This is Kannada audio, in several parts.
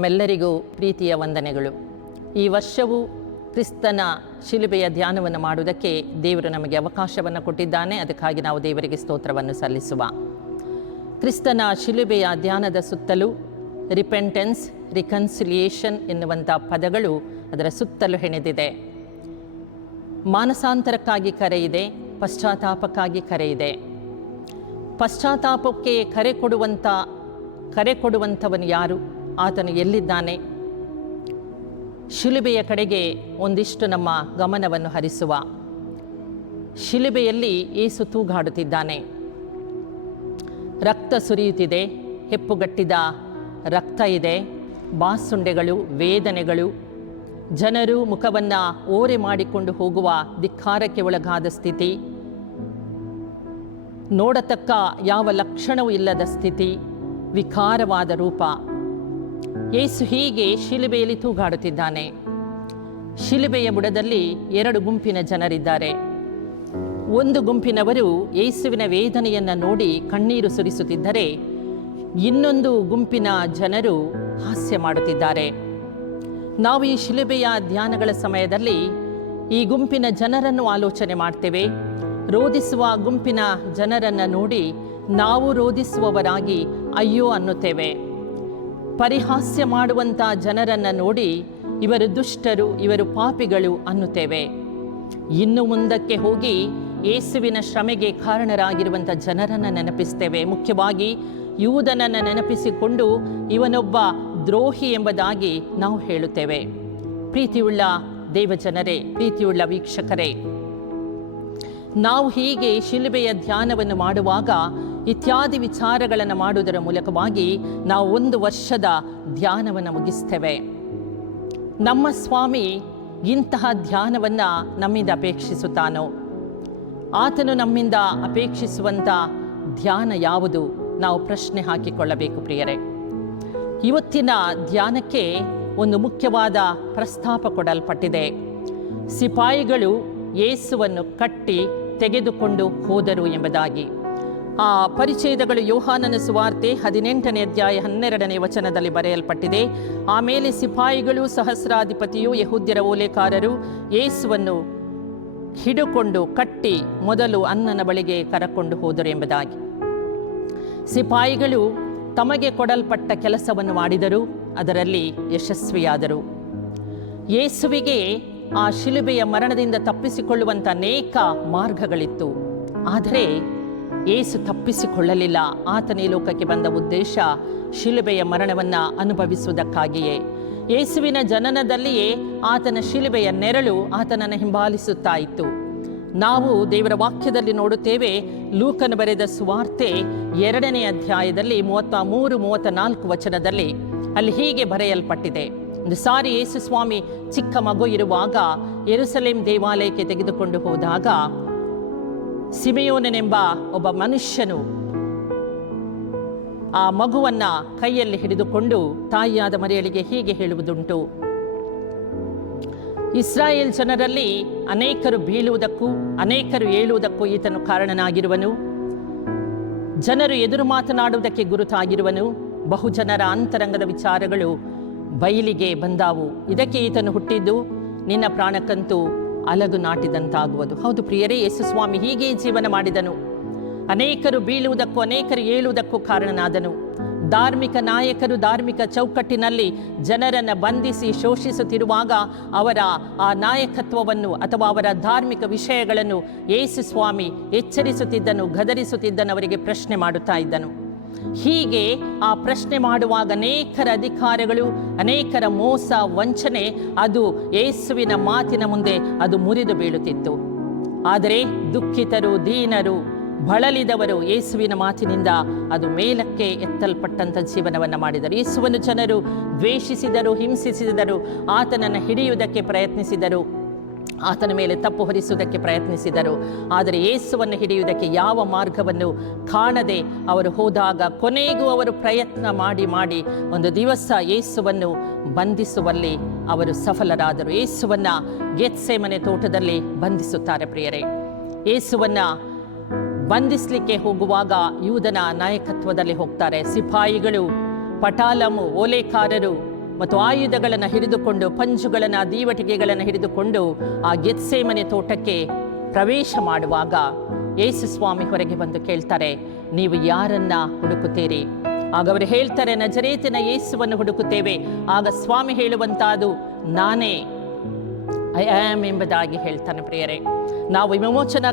ತಮ್ಮೆಲ್ಲರಿಗೂ ಪ್ರೀತಿಯ ವಂದನೆಗಳು. ಈ ವರ್ಷವೂ ಕ್ರಿಸ್ತನ ಶಿಲುಬೆಯ ಧ್ಯಾನವನ್ನು ಮಾಡುವುದಕ್ಕೆ ದೇವರು ನಮಗೆ ಅವಕಾಶವನ್ನು ಕೊಟ್ಟಿದ್ದಾನೆ. ಅದಕ್ಕಾಗಿ ನಾವು ದೇವರಿಗೆ ಸ್ತೋತ್ರವನ್ನು ಸಲ್ಲಿಸುವ. ಕ್ರಿಸ್ತನ ಶಿಲುಬೆಯ ಧ್ಯಾನದ ಸುತ್ತಲೂ ರಿಪೆಂಟೆನ್ಸ್, ರಿಕನ್ಸಿಲಿಯೇಷನ್ ಎನ್ನುವಂಥ ಪದಗಳು ಅದರ ಸುತ್ತಲೂ ಹೆಣೆದಿದೆ. ಮಾನಸಾಂತರಕ್ಕಾಗಿ ಕರೆ ಇದೆ, ಪಶ್ಚಾತ್ತಾಪಕ್ಕಾಗಿ ಕರೆ ಇದೆ. ಪಶ್ಚಾತ್ತಾಪಕ್ಕೆ ಕರೆ ಕೊಡುವಂಥವನು ಯಾರು? ಆತನು ಎಲ್ಲಿದ್ದಾನೆ? ಶಿಲುಬೆಯ ಕಡೆಗೆ ಒಂದಿಷ್ಟು ನಮ್ಮ ಗಮನವನ್ನು ಹರಿಸುವ. ಶಿಲುಬೆಯಲ್ಲಿ ಯೇಸು ತೂಗಾಡುತ್ತಿದ್ದಾನೆ. ರಕ್ತ ಸುರಿಯುತ್ತಿದೆ, ಹೆಪ್ಪುಗಟ್ಟಿದ ರಕ್ತ ಇದೆ, ಬಾಸುಂಡೆಗಳು, ವೇದನೆಗಳು, ಜನರು ಮುಖವನ್ನು ಓರೆ ಮಾಡಿಕೊಂಡು ಹೋಗುವ ಧಿಕ್ಕಾರಕ್ಕೆ ಒಳಗಾದ ಸ್ಥಿತಿ, ನೋಡತಕ್ಕ ಯಾವ ಲಕ್ಷಣವೂ ಇಲ್ಲದ ಸ್ಥಿತಿ, ವಿಕಾರವಾದ ರೂಪ. ಯೇಸು ಹೀಗೆ ಶಿಲುಬೆಯಲ್ಲಿ ತೂಗಾಡುತ್ತಿದ್ದಾನೆ. ಶಿಲುಬೆಯ ಬುಡದಲ್ಲಿ ಎರಡು ಗುಂಪಿನ ಜನರಿದ್ದಾರೆ. ಒಂದು ಗುಂಪಿನವರು ಯೇಸುವಿನ ವೇದನೆಯನ್ನು ನೋಡಿ ಕಣ್ಣೀರು ಸುರಿಸುತ್ತಿದ್ದರೆ, ಇನ್ನೊಂದು ಗುಂಪಿನ ಜನರು ಹಾಸ್ಯ ಮಾಡುತ್ತಿದ್ದಾರೆ. ನಾವು ಈ ಶಿಲುಬೆಯ ಧ್ಯಾನಗಳ ಸಮಯದಲ್ಲಿ ಈ ಗುಂಪಿನ ಜನರನ್ನು ಆಲೋಚನೆ ಮಾಡ್ತೇವೆ. ರೋಧಿಸುವ ಗುಂಪಿನ ಜನರನ್ನು ನೋಡಿ ನಾವು ರೋಧಿಸುವವರಾಗಿ ಅಯ್ಯೋ ಅನ್ನುತ್ತೇವೆ. ಪರಿಹಾಸ್ಯ ಮಾಡುವಂಥ ಜನರನ್ನು ನೋಡಿ ಇವರು ದುಷ್ಟರು, ಇವರು ಪಾಪಿಗಳು ಅನ್ನುತ್ತೇವೆ. ಇನ್ನು ಮುಂದಕ್ಕೆ ಹೋಗಿ ಯೇಸುವಿನ ಶ್ರಮೆಗೆ ಕಾರಣರಾಗಿರುವಂಥ ಜನರನ್ನು ನೆನಪಿಸ್ತೇವೆ. ಮುಖ್ಯವಾಗಿ ಯೂದನನ್ನು ನೆನಪಿಸಿಕೊಂಡು ಇವನೊಬ್ಬ ದ್ರೋಹಿ ಎಂಬುದಾಗಿ ನಾವು ಹೇಳುತ್ತೇವೆ. ಪ್ರೀತಿಯುಳ್ಳ ದೇವಜನರೇ, ಪ್ರೀತಿಯುಳ್ಳ ವೀಕ್ಷಕರೇ, ನಾವು ಹೀಗೆ ಶಿಲುಬೆಯ ಧ್ಯಾನವನ್ನು ಮಾಡುವಾಗ ಇತ್ಯಾದಿ ವಿಚಾರಗಳನ್ನು ಮಾಡುವುದರ ಮೂಲಕವಾಗಿ ನಾವು ಒಂದು ವರ್ಷದ ಧ್ಯಾನವನ್ನು ಮುಗಿಸ್ತೇವೆ. ನಮ್ಮ ಸ್ವಾಮಿ ಇಂತಹ ಧ್ಯಾನವನ್ನು ನಮ್ಮಿಂದ ಅಪೇಕ್ಷಿಸುತ್ತಾನೋ? ಆತನು ನಮ್ಮಿಂದ ಅಪೇಕ್ಷಿಸುವಂಥ ಧ್ಯಾನ ಯಾವುದು? ನಾವು ಪ್ರಶ್ನೆ ಹಾಕಿಕೊಳ್ಳಬೇಕು ಪ್ರಿಯರೇ. ಇವತ್ತಿನ ಧ್ಯಾನಕ್ಕೆ ಒಂದು ಮುಖ್ಯವಾದ ಪ್ರಸ್ತಾಪ ಕೊಡಲ್ಪಟ್ಟಿದೆ. ಸಿಪಾಯಿಗಳು ಯೇಸುವನ್ನು ಕಟ್ಟಿ ತೆಗೆದುಕೊಂಡು ಹೋದರು ಎಂಬುದಾಗಿ. ಆ ಪರಿಚ್ಛೇದಗಳು ಯೋಹಾನನ ಸುವಾರ್ತೆ 18ನೇ ಅಧ್ಯಾಯ 12ನೇ ವಚನದಲ್ಲಿ ಬರೆಯಲ್ಪಟ್ಟಿದೆ. ಆಮೇಲೆ ಸಿಪಾಯಿಗಳು, ಸಹಸ್ರಾಧಿಪತಿಯು, ಯೆಹೂದ್ಯರ ಓಲೆಕಾರರು ಯೇಸುವನ್ನು ಹಿಡುಕೊಂಡು ಕಟ್ಟಿ ಮೊದಲು ಅನ್ನನ ಬಳಿಗೆ ಕರಕೊಂಡು ಹೋದರು ಎಂಬುದಾಗಿ. ಸಿಪಾಯಿಗಳು ತಮಗೆ ಕೊಡಲ್ಪಟ್ಟ ಕೆಲಸವನ್ನು ಮಾಡಿದರು, ಅದರಲ್ಲಿ ಯಶಸ್ವಿಯಾದರು. ಯೇಸುವಿಗೆ ಆ ಶಿಲುಬೆಯ ಮರಣದಿಂದ ತಪ್ಪಿಸಿಕೊಳ್ಳುವಂಥ ಅನೇಕ ಮಾರ್ಗಗಳಿತ್ತು. ಆದರೆ ಯೇಸು ತಪ್ಪಿಸಿಕೊಳ್ಳಲಿಲ್ಲ. ಆತನ ಈ ಲೋಕಕ್ಕೆ ಬಂದ ಉದ್ದೇಶ ಶಿಲುಬೆಯ ಮರಣವನ್ನು ಅನುಭವಿಸುವುದಕ್ಕಾಗಿಯೇ. ಯೇಸುವಿನ ಜನನದಲ್ಲಿಯೇ ಆತನ ಶಿಲುಬೆಯ ನೆರಳು ಆತನನ್ನು ಹಿಂಬಾಲಿಸುತ್ತಾ ಇತ್ತು. ನಾವು ದೇವರ ವಾಕ್ಯದಲ್ಲಿ ನೋಡುತ್ತೇವೆ. ಲೂಕನು ಬರೆದ ಸುವಾರ್ತೆ 2ನೇ ಅಧ್ಯಾಯದಲ್ಲಿ 33-34 ವಚನದಲ್ಲಿ ಅಲ್ಲಿ ಹೀಗೆ ಬರೆಯಲ್ಪಟ್ಟಿದೆ. ಒಂದು ಸಾರಿ ಯೇಸು ಸ್ವಾಮಿ ಚಿಕ್ಕ ಮಗು ಇರುವಾಗ ಯೆರೂಸಲೇಮ್ ದೇವಾಲಯಕ್ಕೆ ತೆಗೆದುಕೊಂಡು ಹೋದಾಗ ಸಿಮೆಯೋನನೆಂಬ ಒಬ್ಬ ಮನುಷ್ಯನು ಆ ಮಗುವನ್ನ ಕೈಯಲ್ಲಿ ಹಿಡಿದುಕೊಂಡು ತಾಯಿಯಾದ ಮರಿಯಳಿಗೆ ಹೀಗೆ ಹೇಳುವುದುಂಟು: ಇಸ್ರಾಯೇಲ್ ಜನರಲ್ಲಿ ಅನೇಕರು ಬೀಳುವುದಕ್ಕೂ ಅನೇಕರು ಏಳುವುದಕ್ಕೂ ಈತನು ಕಾರಣನಾಗಿರುವನು. ಜನರು ಎದುರು ಮಾತನಾಡುವುದಕ್ಕೆ ಗುರುತಾಗಿರುವನು. ಬಹುಜನರ ಅಂತರಂಗದ ವಿಚಾರಗಳು ಬಯಲಿಗೆ ಬಂದಾವು. ಇದಕ್ಕೆ ಈತನು ಹುಟ್ಟಿದ್ದು ನಿನ್ನ ಪ್ರಾಣಕ್ಕಂತೂ ಅಲಗು ನಾಟಿದಂತಾಗುವುದು. ಹೌದು ಪ್ರಿಯರೇ, ಯೇಸು ಸ್ವಾಮಿ ಹೀಗೆ ಜೀವನ ಮಾಡಿದನು. ಅನೇಕರು ಬೀಳುವುದಕ್ಕೂ ಅನೇಕರು ಏಳುವುದಕ್ಕೂ ಕಾರಣನಾದನು. ಧಾರ್ಮಿಕ ನಾಯಕರು ಧಾರ್ಮಿಕ ಚೌಕಟ್ಟಿನಲ್ಲಿ ಜನರನ್ನು ಬಂಧಿಸಿ ಶೋಷಿಸುತ್ತಿರುವಾಗ ಅವರ ಆ ನಾಯಕತ್ವವನ್ನು ಅಥವಾ ಅವರ ಧಾರ್ಮಿಕ ವಿಷಯಗಳನ್ನು ಯೇಸು ಸ್ವಾಮಿ ಎಚ್ಚರಿಸುತ್ತಿದ್ದನು, ಗದರಿಸುತ್ತಿದ್ದನು, ಅವರಿಗೆ ಪ್ರಶ್ನೆ ಮಾಡುತ್ತಾ ಇದ್ದನು. ಹೀಗೆ ಆ ಪ್ರಶ್ನೆ ಮಾಡುವಾಗ ಅನೇಕರ ಅಧಿಕಾರಗಳು, ಅನೇಕರ ಮೋಸ, ವಂಚನೆ ಅದು ಯೇಸುವಿನ ಮಾತಿನ ಮುಂದೆ ಅದು ಮುರಿದು ಬೀಳುತ್ತಿತ್ತು. ಆದರೆ ದುಃಖಿತರು, ದೀನರು, ಬಳಲಿದವರು ಯೇಸುವಿನ ಮಾತಿನಿಂದ ಅದು ಮೇಲಕ್ಕೆ ಎತ್ತಲ್ಪಟ್ಟಂಥ ಜೀವನವನ್ನು ಮಾಡಿದರು. ಯೇಸುವನ್ನು ಜನರು ದ್ವೇಷಿಸಿದರು, ಹಿಂಸಿಸಿದರು, ಆತನನ್ನು ಹಿಡಿಯುವುದಕ್ಕೆ ಪ್ರಯತ್ನಿಸಿದರು, ಆತನ ಮೇಲೆ ತಪ್ಪು ಹೊರಿಸುವುದಕ್ಕೆ ಪ್ರಯತ್ನಿಸಿದರು. ಆದರೆ ಯೇಸುವನ್ನು ಹಿಡಿಯುವುದಕ್ಕೆ ಯಾವ ಮಾರ್ಗವನ್ನು ಕಾಣದೆ ಅವರು ಹೋದಾಗ ಕೊನೆಗೂ ಅವರು ಪ್ರಯತ್ನ ಮಾಡಿ ಒಂದು ದಿವಸ ಯೇಸುವನ್ನು ಬಂಧಿಸುವಲ್ಲಿ ಅವರು ಸಫಲರಾದರು. ಯೇಸುವನ್ನು ಗೆತ್ಸೆಮನೆ ತೋಟದಲ್ಲಿ ಬಂಧಿಸುತ್ತಾರೆ ಪ್ರಿಯರೇ. ಯೇಸುವನ್ನು ಬಂಧಿಸಲಿಕ್ಕೆ ಹೋಗುವಾಗ ಯೂದನ ನಾಯಕತ್ವದಲ್ಲಿ ಹೋಗ್ತಾರೆ. ಸಿಪಾಯಿಗಳು, ಪಟಾಲಮು, ಓಲೆಕಾರರು ಮತ್ತು ಆಯುಧಗಳನ್ನು ಹಿಡಿದುಕೊಂಡು, ಪಂಜುಗಳನ್ನು, ದೀವಟಿಗೆಗಳನ್ನು ಹಿಡಿದುಕೊಂಡು ಆ ಗೆತ್ಸೇಮನೆ ತೋಟಕ್ಕೆ ಪ್ರವೇಶ ಮಾಡುವಾಗ ಯೇಸು ಸ್ವಾಮಿ ಹೊರಗೆ ಬಂದು ಕೇಳ್ತಾರೆ, ನೀವು ಯಾರನ್ನ ಹುಡುಕುತ್ತೀರಿ? ಆಗ ಅವರು ಹೇಳ್ತಾರೆ, ನಜರೇತಿನ ಯೇಸುವನ್ನು ಹುಡುಕುತ್ತೇವೆ. ಆಗ ಸ್ವಾಮಿ ಹೇಳುವಂತಾದು, ನಾನೇ ಐ ಆಮ್ ಎಂಬುದಾಗಿ ಹೇಳ್ತಾನೆ. ಪ್ರಿಯರೇ, ನಾವು ವಿಮೋಚನಾ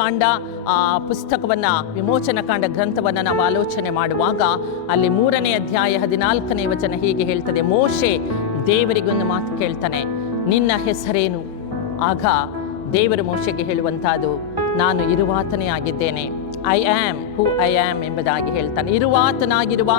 ಕಾಂಡ ಆ ಪುಸ್ತಕವನ್ನು, ವಿಮೋಚನಾ ಕಾಂಡ ಗ್ರಂಥವನ್ನು ನಾವು ಆಲೋಚನೆ ಮಾಡುವಾಗ ಅಲ್ಲಿ 3ನೇ ಅಧ್ಯಾಯ 14ನೇ ವಚನ ಹೀಗೆ ಹೇಳ್ತದೆ, ಮೋಶೆ ದೇವರಿಗೊಂದು ಮಾತು ಕೇಳ್ತಾನೆ, ನಿನ್ನ ಹೆಸರೇನು? ಆಗ ದೇವರು ಮೋಶೆಗೆ ಹೇಳುವಂಥದ್ದು, ನಾನು ಇರುವಾತನೇ ಆಗಿದ್ದೇನೆ. I am who I am ಎಂಬುದಾಗಿ ಹೇಳ್ತಾನೆ. ಇರುವಾತನಾಗಿರುವ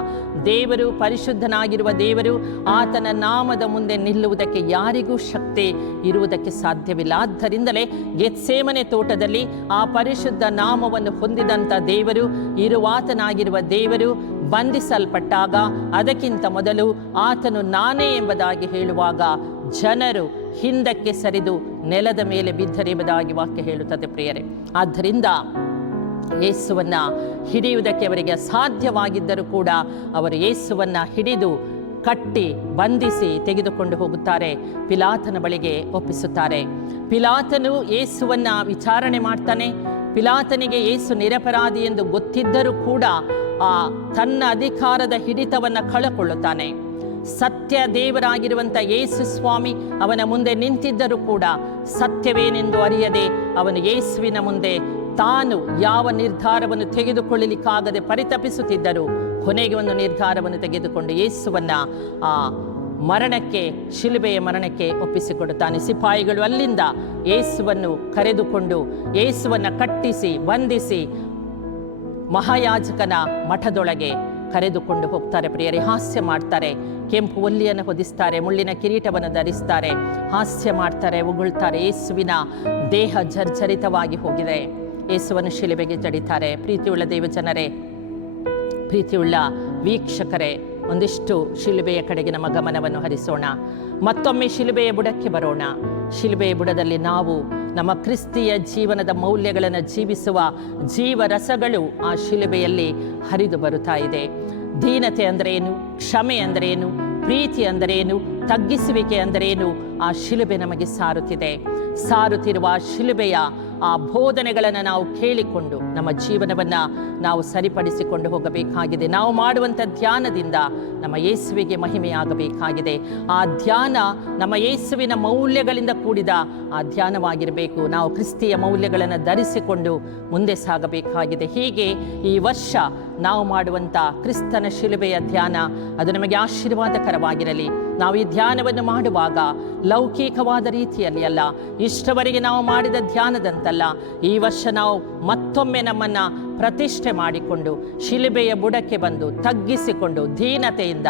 ದೇವರು, ಪರಿಶುದ್ಧನಾಗಿರುವ ದೇವರು, ಆತನ ನಾಮದ ಮುಂದೆ ನಿಲ್ಲುವುದಕ್ಕೆ ಯಾರಿಗೂ ಶಕ್ತಿ ಇರುವುದಕ್ಕೆ ಸಾಧ್ಯವಿಲ್ಲ. ಆದ್ದರಿಂದಲೇ ಗೆತ್ಸೇಮನೆ ತೋಟದಲ್ಲಿ ಆ ಪರಿಶುದ್ಧ ನಾಮವನ್ನು ಹೊಂದಿದಂಥ ದೇವರು, ಇರುವಾತನಾಗಿರುವ ದೇವರು ಬಂಧಿಸಲ್ಪಟ್ಟಾಗ ಅದಕ್ಕಿಂತ ಮೊದಲು ಆತನು ನಾನೇ ಎಂಬುದಾಗಿ ಹೇಳುವಾಗ ಜನರು ಹಿಂದಕ್ಕೆ ಸರಿದು ನೆಲದ ಮೇಲೆ ಬಿದ್ದರೆಂಬುದಾಗಿ ವಾಕ್ಯ ಹೇಳುತ್ತದೆ. ಪ್ರಿಯರೇ, ಆದ್ದರಿಂದ ಯೇಸುವನ್ನ ಹಿಡಿಯುವುದಕ್ಕೆ ಅವರಿಗೆ ಅಸಾಧ್ಯವಾಗಿದ್ದರೂ ಕೂಡ ಅವರು ಯೇಸುವನ್ನ ಹಿಡಿದು ಕಟ್ಟಿ ಬಂಧಿಸಿ ತೆಗೆದುಕೊಂಡು ಹೋಗುತ್ತಾರೆ, ಪಿಲಾತನ ಬಳಿಗೆ ಒಪ್ಪಿಸುತ್ತಾರೆ. ಪಿಲಾತನು ಯೇಸುವನ್ನ ವಿಚಾರಣೆ ಮಾಡ್ತಾನೆ. ಪಿಲಾತನಿಗೆ ಯೇಸು ನಿರಪರಾಧಿ ಎಂದು ಗೊತ್ತಿದ್ದರೂ ಕೂಡ ತನ್ನ ಅಧಿಕಾರದ ಹಿಡಿತವನ್ನು ಕಳಕೊಳ್ಳುತ್ತಾನೆ. ಸತ್ಯ ದೇವರಾಗಿರುವಂಥ ಯೇಸು ಸ್ವಾಮಿ ಅವನ ಮುಂದೆ ನಿಂತಿದ್ದರೂ ಕೂಡ ಸತ್ಯವೇನೆಂದು ಅರಿಯದೆ ಅವನು ಯೇಸುವಿನ ಮುಂದೆ ತಾನು ಯಾವ ನಿರ್ಧಾರವನ್ನು ತೆಗೆದುಕೊಳ್ಳಲಿಕ್ಕಾಗದೆ ಪರಿತಪಿಸುತ್ತಿದ್ದರು. ಕೊನೆಗೆ ಒಂದು ನಿರ್ಧಾರವನ್ನು ತೆಗೆದುಕೊಂಡು ಯೇಸುವನ್ನ ಮರಣಕ್ಕೆ, ಶಿಲುಬೆಯ ಮರಣಕ್ಕೆ ಒಪ್ಪಿಸಿಕೊಡುತ್ತಾನೆ. ಸಿಪಾಯಿಗಳು ಅಲ್ಲಿಂದ ಯೇಸುವನ್ನು ಕರೆದುಕೊಂಡು ಯೇಸುವನ್ನು ಕಟ್ಟಿಸಿ ಬಂಧಿಸಿ ಮಹಾಯಾಜಕನ ಮಠದೊಳಗೆ ಕರೆದುಕೊಂಡು ಹೋಗ್ತಾರೆ. ಪ್ರಿಯರೇ, ಹಾಸ್ಯ ಮಾಡ್ತಾರೆ, ಕೆಂಪು ಒಲ್ಲಿಯನ್ನು ಹೊದಿಸ್ತಾರೆ, ಮುಳ್ಳಿನ ಕಿರೀಟವನ್ನು ಧರಿಸ್ತಾರೆ, ಹಾಸ್ಯ ಮಾಡ್ತಾರೆ, ಉಗುಳ್ತಾರೆ. ಯೇಸುವಿನ ದೇಹ ಜರ್ಜರಿತವಾಗಿ ಹೋಗಿದೆ. ಯೇಸುವನ್ನು ಶಿಲುಬೆಗೆ ಜಡಿತಾರೆ. ಪ್ರೀತಿಯುಳ್ಳ ದೇವಜನರೇ, ಪ್ರೀತಿಯುಳ್ಳ ವೀಕ್ಷಕರೇ, ಒಂದಿಷ್ಟು ಶಿಲುಬೆಯ ಕಡೆಗೆ ನಮ್ಮ ಗಮನವನ್ನು ಹರಿಸೋಣ. ಮತ್ತೊಮ್ಮೆ ಶಿಲುಬೆಯ ಬುಡಕ್ಕೆ ಬರೋಣ. ಶಿಲುಬೆಯ ಬುಡದಲ್ಲಿ ನಾವು ನಮ್ಮ ಕ್ರಿಸ್ತಿಯ ಜೀವನದ ಮೌಲ್ಯಗಳನ್ನು ಜೀವಿಸುವ ಜೀವರಸಗಳು ಆ ಶಿಲುಬೆಯಲ್ಲಿ ಹರಿದು ಬರುತ್ತಾ ಇದೆ. ದೀನತೆ ಅಂದರೇನು, ಕ್ಷಮೆ ಅಂದರೇನು, ಪ್ರೀತಿ ಅಂದರೇನು, ತಗ್ಗಿಸುವಿಕೆ ಅಂದರೇನು, ಆ ಶಿಲುಬೆ ನಮಗೆ ಸಾರುತ್ತಿದೆ. ಸಾರುತ್ತಿರುವ ಶಿಲುಬೆಯ ಆ ಬೋಧನೆಗಳನ್ನು ನಾವು ಕೇಳಿಕೊಂಡು ನಮ್ಮ ಜೀವನವನ್ನು ನಾವು ಸರಿಪಡಿಸಿಕೊಂಡು ಹೋಗಬೇಕಾಗಿದೆ. ನಾವು ಮಾಡುವಂಥ ಧ್ಯಾನದಿಂದ ನಮ್ಮ ಯೇಸುವಿಗೆ ಮಹಿಮೆಯಾಗಬೇಕಾಗಿದೆ. ಆ ಧ್ಯಾನ ನಮ್ಮ ಯೇಸುವಿನ ಮೌಲ್ಯಗಳಿಂದ ಕೂಡಿದ ಆ ಧ್ಯಾನವಾಗಿರಬೇಕು. ನಾವು ಕ್ರಿಸ್ತಿಯ ಮೌಲ್ಯಗಳನ್ನು ಧರಿಸಿಕೊಂಡು ಮುಂದೆ ಸಾಗಬೇಕಾಗಿದೆ. ಹೀಗೆ ಈ ವರ್ಷ ನಾವು ಮಾಡುವಂಥ ಕ್ರಿಸ್ತನ ಶಿಲುಬೆಯ ಧ್ಯಾನ ಅದು ನಮಗೆ ಆಶೀರ್ವಾದಕರವಾಗಿರಲಿ. ನಾವು ಈ ಧ್ಯಾನವನ್ನು ಮಾಡುವಾಗ ಲೌಕಿಕವಾದ ರೀತಿಯಲ್ಲಿ ಅಲ್ಲ, ಇಷ್ಟವರೆಗೆ ನಾವು ಮಾಡಿದ ಧ್ಯಾನದಂತಲ್ಲ. ಈ ವರ್ಷ ನಾವು ಮತ್ತೊಮ್ಮೆ ನಮ್ಮನ್ನು ಪ್ರತಿಷ್ಠೆ ಮಾಡಿಕೊಂಡು ಶಿಲುಬೆಯ ಬುಡಕ್ಕೆ ಬಂದು ತಗ್ಗಿಸಿಕೊಂಡು ದೀನತೆಯಿಂದ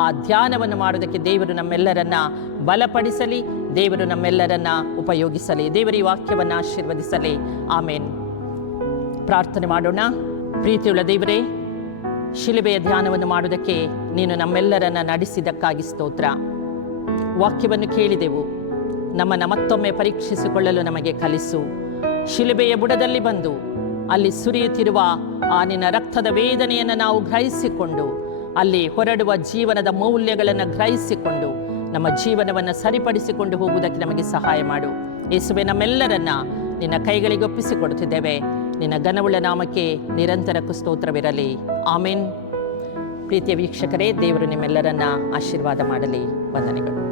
ಆ ಧ್ಯಾನವನ್ನು ಮಾಡುವುದಕ್ಕೆ ದೇವರು ನಮ್ಮೆಲ್ಲರನ್ನ ಬಲಪಡಿಸಲಿ. ದೇವರು ನಮ್ಮೆಲ್ಲರನ್ನ ಉಪಯೋಗಿಸಲಿ. ದೇವರ ಈ ವಾಕ್ಯವನ್ನು ಆಶೀರ್ವದಿಸಲಿ. ಆಮೇನ್. ಪ್ರಾರ್ಥನೆ ಮಾಡೋಣ. ಪ್ರೀತಿಯುಳ್ಳ ದೇವರೇ, ಶಿಲುಬೆಯ ಧ್ಯಾನವನ್ನು ಮಾಡುವುದಕ್ಕೆ ನೀನು ನಮ್ಮೆಲ್ಲರನ್ನ ನಡೆಸಿದ್ದಕ್ಕಾಗಿ ಸ್ತೋತ್ರ. ವಾಕ್ಯವನ್ನು ಕೇಳಿದೆವು, ನಮ್ಮನ್ನು ಮತ್ತೊಮ್ಮೆ ಪರೀಕ್ಷಿಸಿಕೊಳ್ಳಲು ನಮಗೆ ಕಲಿಸು. ಶಿಲುಬೆಯ ಬುಡದಲ್ಲಿ ಬಂದು ಅಲ್ಲಿ ಸುರಿಯುತ್ತಿರುವ ಆ ನಿನ್ನ ರಕ್ತದ ವೇದನೆಯನ್ನು ನಾವು ಗ್ರಹಿಸಿಕೊಂಡು ಅಲ್ಲಿ ಹೊರಡುವ ಜೀವನದ ಮೌಲ್ಯಗಳನ್ನು ಗ್ರಹಿಸಿಕೊಂಡು ನಮ್ಮ ಜೀವನವನ್ನು ಸರಿಪಡಿಸಿಕೊಂಡು ಹೋಗುವುದಕ್ಕೆ ನಮಗೆ ಸಹಾಯ ಮಾಡು. ಯೇಸುವೆ, ನಮ್ಮೆಲ್ಲರನ್ನ ನಿನ್ನ ಕೈಗಳಿಗೆ ಒಪ್ಪಿಸಿಕೊಡುತ್ತಿದ್ದೇವೆ. ನಿನ್ನ ಘನವುಳ್ಳ ನಾಮಕ್ಕೆ ನಿರಂತರಕ್ಕೂ ಸ್ತೋತ್ರವಿರಲಿ. ಆಮೇನ್. ಪ್ರೀತಿಯ ವೀಕ್ಷಕರೇ, ದೇವರು ನಿಮ್ಮೆಲ್ಲರನ್ನ ಆಶೀರ್ವಾದ ಮಾಡಲಿ. ವಂದನೆಗಳು.